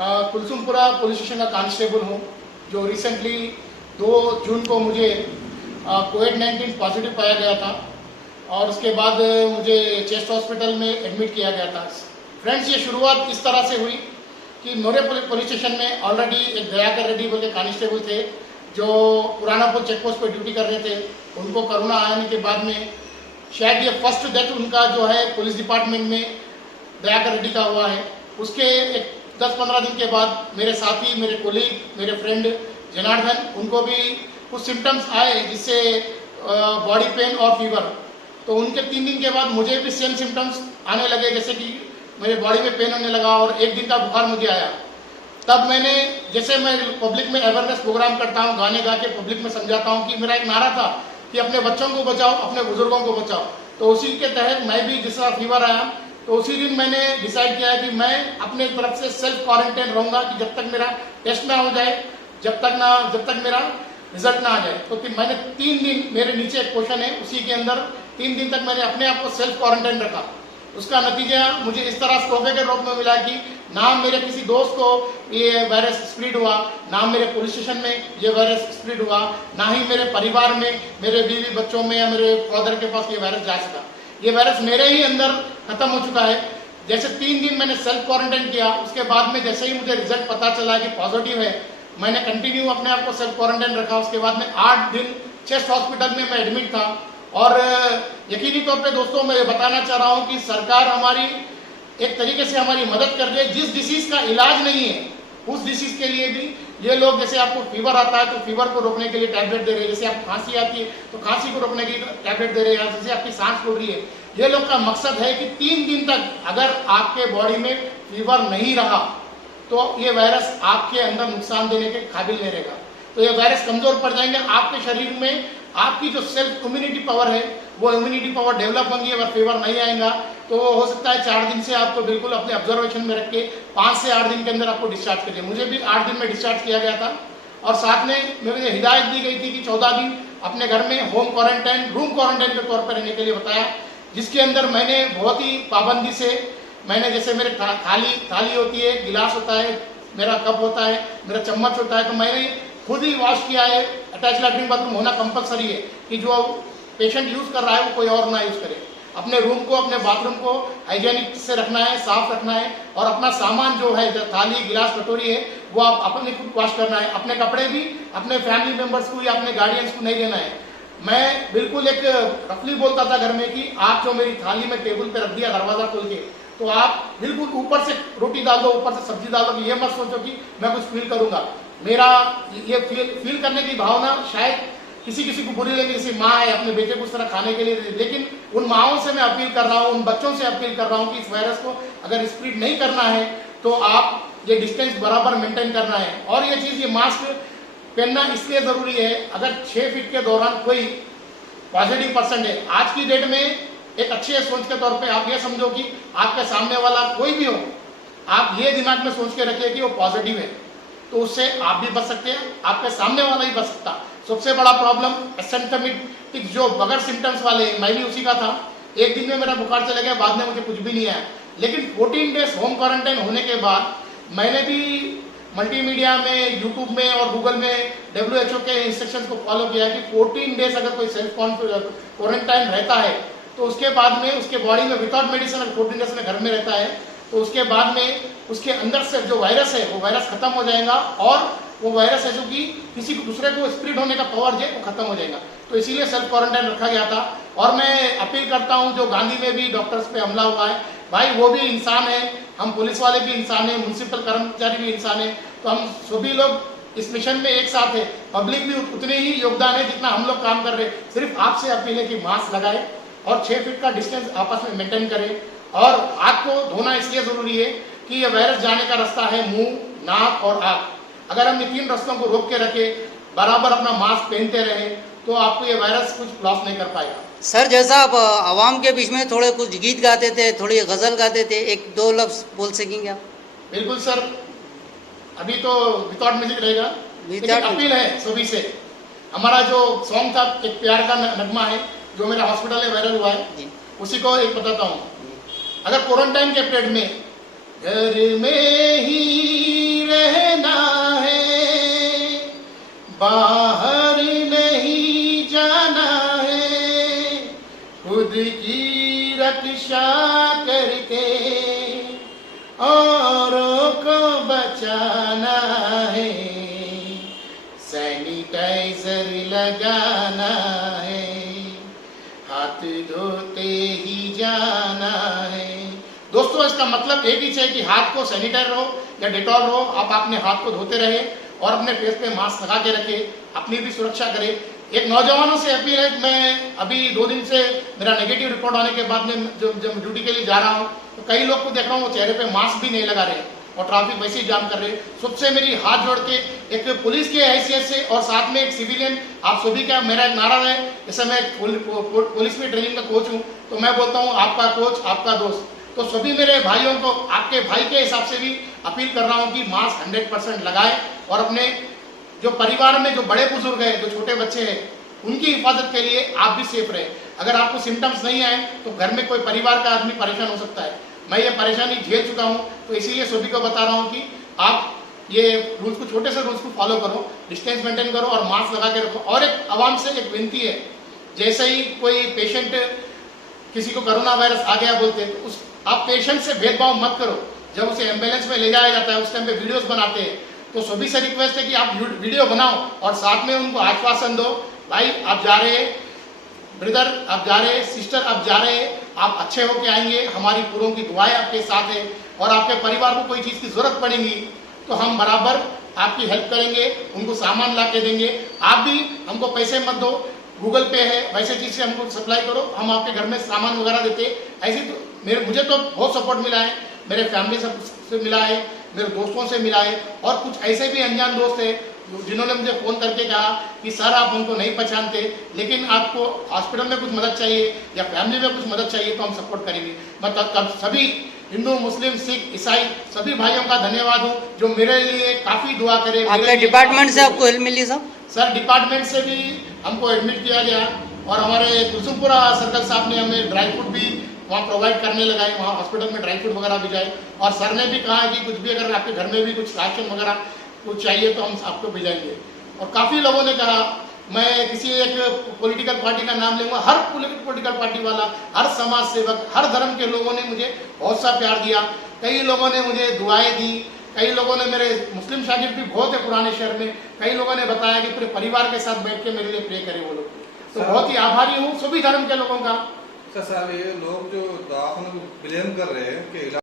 Kulsumpura police station का constable हूँ, जो रिसेंटली 2 जून को मुझे कोविड-19 पॉजिटिव पाया गया था और उसके बाद मुझे चेस्ट हॉस्पिटल में एडमिट किया गया था। फ्रेंड्स, ये शुरुआत इस तरह से हुई कि मोरे पुलिस स्टेशन में ऑलरेडी एक दयाकर रेड्डी बोल के कांस्टेबल थे, जो पुरानापुर चेकपोस्ट पर ड्यूटी कर रहे थे। उनको कोरोना आने के बाद में शायद ये फर्स्ट डेथ उनका जो है पुलिस डिपार्टमेंट में दयाकर रेड्डी का हुआ है। उसके एक 10-15 दिन के बाद मेरे साथी, मेरे कोलीग, मेरे फ्रेंड जनार्दन, उनको भी कुछ सिम्टम्स आए, जिससे बॉडी पेन और फीवर। तो उनके 3 दिन के बाद मुझे भी सेम सिम्टम्स आने लगे, जैसे कि मेरे बॉडी में पेन होने लगा और 1 दिन का बुखार मुझे आया। तब मैंने, जैसे मैं पब्लिक में अवेयरनेस प्रोग्राम करता हूँ, गाने गा के पब्लिक में समझाता हूँ, कि मेरा एक नारा था कि अपने बच्चों को बचाओ, अपने बुजुर्गों को बचाओ। तो उसी के तहत मैं भी, जिस तरह फीवर आया तो उसी दिन मैंने डिसाइड किया कि मैं अपने तरफ से सेल्फ क्वारंटाइन रहूंगा कि जब तक मेरा टेस्ट ना हो जाए, जब तक मेरा रिजल्ट ना आ जाए। तो मैंने 3 दिन, मेरे नीचे एक क्वेश्चन है, उसी के अंदर 3 दिन तक मैंने अपने आप को सेल्फ क्वारंटाइन रखा। उसका नतीजा मुझे इस तरह तोहफे के रूप में मिला कि ना मेरे किसी दोस्त को ये वायरस स्प्रेड हुआ, ना मेरे पुलिस स्टेशन में ये वायरस स्प्रेड हुआ, ना ही मेरे परिवार में, मेरे बीवी बच्चों में या मेरे फादर के पास ये वायरस जा सका। ये वायरस मेरे ही अंदर खत्म हो चुका है। जैसे 3 दिन मैंने सेल्फ क्वारंटाइन किया, उसके बाद में जैसे ही मुझे रिजल्ट पता चला कि पॉजिटिव है, मैंने कंटिन्यू अपने आप को सेल्फ क्वारंटाइन रखा। उसके बाद में 8 दिन चेस्ट हॉस्पिटल में मैं एडमिट था। और यकीनी तौर पे दोस्तों, मैं ये बताना चाह रहा हूँ कि सरकार हमारी एक तरीके से हमारी मदद कर रही है। जिस डिसीज का इलाज नहीं है, उस डिसीज के लिए भी ये लोग, जैसे आपको फीवर आता है तो फीवर को रोकने के लिए टैबलेट दे रहे हैं, जैसे आपको खांसी आती है तो खांसी को रोकने के लिए टैबलेट दे रहे हैं, जैसे आपकी सांस फूल रही है। ये लोग का मकसद है कि 3 दिन तक अगर आपके बॉडी में फीवर नहीं रहा तो ये वायरस आपके अंदर नुकसान देने के काबिल नहीं रहेगा। तो ये वायरस कमजोर पड़ जाएंगे, आपके शरीर में आपकी जो सेल्फ इम्यूनिटी पावर है वो इम्यूनिटी पावर डेवलप होंगी। अगर फीवर नहीं आएगा तो हो सकता है 4 दिन से आपको बिल्कुल अपने ऑब्जर्वेशन में रख के 5 से 8 दिन के अंदर आपको डिस्चार्ज करिए। मुझे भी 8 दिन में डिस्चार्ज किया गया था और साथ में मुझे हिदायत दी गई थी कि 14 दिन अपने घर में होम क्वारंटाइन, रूम क्वारंटाइन के तौर पर रहने के लिए बताया, जिसके अंदर मैंने बहुत ही पाबंदी से, मैंने जैसे मेरे थाली होती है, गिलास होता है, मेरा कप होता है, मेरा चम्मच होता है, तो मैंने खुद ही वॉश किया है। अटैच लैट्रिन बाथरूम होना कंपलसरी है कि जो पेशेंट यूज कर रहा है वो कोई और ना यूज करे। अपने रूम को, अपने बाथरूम को हाइजेनिक से रखना है, साफ रखना है और अपना सामान जो है, जो थाली गिलास कटोरी है, वो आप अपने खुद वॉश करना है। अपने कपड़े भी अपने फैमिली मेंबर्स को या अपने गार्डियंस को नहीं देना है। मैं बिल्कुल एक रफली बोलता था घर में कि आप जो मेरी थाली में टेबल पे रख दिया दरवाजा खोल के, तो आप बिल्कुल ऊपर से रोटी डाल दो, ऊपर से सब्जी डाल दो, कि ये मत सोचो कि मैं कुछ फील करूंगा। मेरा ये फील करने की भावना शायद किसी को बुरी लगे, जैसे माँ है अपने बेटे को उस तरह खाने के लिए, लेकिन उन माओं से मैं अपील कर रहा हूँ, उन बच्चों से अपील कर रहा हूँ कि इस वायरस को अगर स्प्रेड नहीं करना है तो आप ये डिस्टेंस बराबर मेंटेन करना है। और ये चीज, ये मास्क पहनना इसलिए जरूरी है, अगर 6 फीट के दौरान कोई पॉजिटिव पर्सन है, आज की डेट में एक अच्छे सोच के तौर पे आप ये समझो कि आपके सामने वाला कोई भी हो, आप ये दिमाग में सोच के रखिए कि वो पॉजिटिव है, तो उससे आप भी बच सकते हैं, आपके सामने वाला ही बच सकता। सबसे बड़ा प्रॉब्लम एसिम्प्टोमेटिक, जो बगैर सिम्टम्स वाले, मैं भी उसी का था। 1 दिन में मेरा बुखार चला गया, बाद में मुझे कुछ भी नहीं आया। लेकिन 14 डेज होम क्वारंटाइन होने के बाद मैंने भी मल्टीमीडिया में, यूट्यूब में और गूगल में WHO के इंस्ट्रक्शंस को फॉलो किया कि 14 डेज अगर कोई सेल्फ क्वारंटाइन रहता है तो उसके बाद में उसके बॉडी में विदाउट मेडिसिन अगर 14 डेज में घर में रहता है तो उसके बाद में उसके अंदर से जो वायरस है वो वायरस खत्म हो जाएगा और वो वायरस है जो कि किसी को दूसरे को स्प्रेड होने का पावर जो है वो खत्म हो जाएगा। तो इसीलिए सेल्फ क्वारंटाइन रखा गया था। और मैं अपील करता हूँ, जो गांधी में भी डॉक्टर्स पे हमला हुआ है, भाई वो भी इंसान है, हम पुलिस वाले भी इंसान है, म्युनिसिपल कर्मचारी भी इंसान है, तो हम सभी लोग इस मिशन में एक साथ है। पब्लिक भी उतने ही योगदान है जितना हम लोग काम कर रहे हैं। सिर्फ आपसे अपील है कि मास्क लगाए और 6 फीट का डिस्टेंस आपस में मेंटेन करें। और हाथ को धोना इसलिए जरूरी है कि ये वायरस जाने का रास्ता है मुंह, नाक और आंख। अगर हम इन 3 रास्तों को रोक के रखे, बराबर अपना मास्क पहनते रहे, तो आपको ये वायरस कुछ लॉस नहीं कर पाएगा। सर, जैसा आप आवाम के बीच में थोड़े कुछ गीत गाते थे, थोड़ी गजल गाते थे, 1-2 लफ्ज बोल सकेंगे आप? बिल्कुल सर, अभी तो विदाउट म्यूजिक रहेगा, लेकिन अपील है सभी से। हमारा जो सॉन्ग था, एक प्यार का नगमा है, जो मेरा हॉस्पिटल में वायरल हुआ है, उसी को एक बताता हूँ। अगर क्वारंटाइन के पीरियड में घर में ही रहना है, बाहर नहीं जाना है, खुद की रक्षा करके औरों को बचाना है, सैनिटाइजर लगाना है, हाथ धोते ही जाना है। दोस्तों, इसका मतलब एक ही है कि हाथ को सैनिटाइजर हो या डेटॉल हो, आप अपने हाथ को धोते रहे और अपने फेस पे मास्क लगा के रखे, अपनी भी सुरक्षा करें। एक नौजवानों से अपील है कि मैं अभी 2 दिन से मेरा नेगेटिव रिपोर्ट आने के बाद में जब ड्यूटी के लिए जा रहा हूँ तो कई लोग को देख रहा हूँ वो चेहरे पे मास्क भी नहीं लगा रहे और ट्रैफिक वैसे ही जाम कर रहे। सबसे मेरी हाथ जोड़ के एक पुलिस के हैसियत से और साथ में एक सिविलियन आप सभी का मेरा एक नारा है, जैसे मैं पुलिस में ट्रेनिंग का कोच हूँ तो मैं बोलता हूँ आपका कोच आपका दोस्त। तो सभी मेरे भाइयों को आपके भाई के हिसाब से भी अपील कर रहा हूँ कि मास्क 100% लगाए और अपने जो परिवार में जो बड़े बुजुर्ग हैं, जो छोटे बच्चे हैं, उनकी हिफाजत के लिए आप भी सेफ रहे। अगर आपको सिम्टम्स नहीं आए तो घर में कोई परिवार का आदमी परेशान हो सकता है। मैं ये परेशानी झेल चुका हूँ तो इसीलिए सभी को बता रहा हूँ कि आप ये रूल्स को, छोटे से रूल्स को फॉलो करो, डिस्टेंस मेंटेन करो और मास्क लगा के रखो। और एक आवाम से एक विनती है, जैसे ही कोई पेशेंट किसी को कोरोना वायरस आ गया बोलते हैं तो उस आप पेशेंट से भेदभाव मत करो। जब उसे एम्बुलेंस में ले जाया जाता है उस टाइम पे वीडियोस बनाते हैं तो सभी से रिक्वेस्ट है कि आप वीडियो बनाओ और साथ में उनको आश्वासन दो, भाई आप जा रहे, ब्रदर आप जा रहे, सिस्टर आप जा रहे, आप अच्छे होके आएंगे, हमारी पूरों की दुआएं आपके साथ है और आपके परिवार को कोई चीज़ की जरूरत पड़ेगी तो हम बराबर आपकी हेल्प करेंगे, उनको सामान ला के देंगे। आप भी हमको पैसे मत दो, गूगल पे है, वैसे चीज़ से हमको सप्लाई करो, हम आपके घर में सामान वगैरह देते। ऐसे तो मुझे तो बहुत सपोर्ट मिला है, मेरे फैमिली से मिला है, मेरे दोस्तों से मिला है और कुछ ऐसे भी अनजान दोस्त है जिन्होंने मुझे फ़ोन करके कहा कि सर आप हमको नहीं पहचानते लेकिन आपको हॉस्पिटल में कुछ मदद चाहिए या फैमिली में कुछ मदद चाहिए तो हम सपोर्ट करेंगे। मैं तब सभी हिंदू, मुस्लिम, सिख, ईसाई सभी भाइयों का धन्यवाद हूँ जो मेरे लिए काफ़ी दुआ करे। आपके डिपार्टमेंट से आपको हेल्प मिली सब? सर डिपार्टमेंट से भी हमको एडमिट किया गया और हमारे कुसुमपुरा सर्कल साहब ने हमें ड्राई फ्रूट भी वहाँ प्रोवाइड करने लगाए, वहाँ हॉस्पिटल में ड्राई फ्रूट वगैरह भी जाए और सर ने भी कहा कि कुछ भी अगर आपके घर में भी कुछ राशन वगैरह कुछ चाहिए तो हम आपको भेजेंगे। और काफ़ी लोगों ने कहा, मैं किसी एक पॉलिटिकल पार्टी का नाम लूँगा, हर पॉलिटिकल पार्टी वाला, हर समाज सेवक, हर धर्म के लोगों ने मुझे बहुत सा प्यार दिया। कई लोगों ने मुझे दुआएं दी, कई लोगों ने, मेरे मुस्लिम शागिर्द भी बहुत है पुराने शहर में, कई लोगों ने बताया कि पूरे परिवार के साथ बैठ के मेरे लिए प्रे करें वो लोग। तो बहुत ही आभारी हूँ सभी धर्म के लोगों का। साहब ये लोग जो दवाखानों को ब्लेम कर रहे हैं कि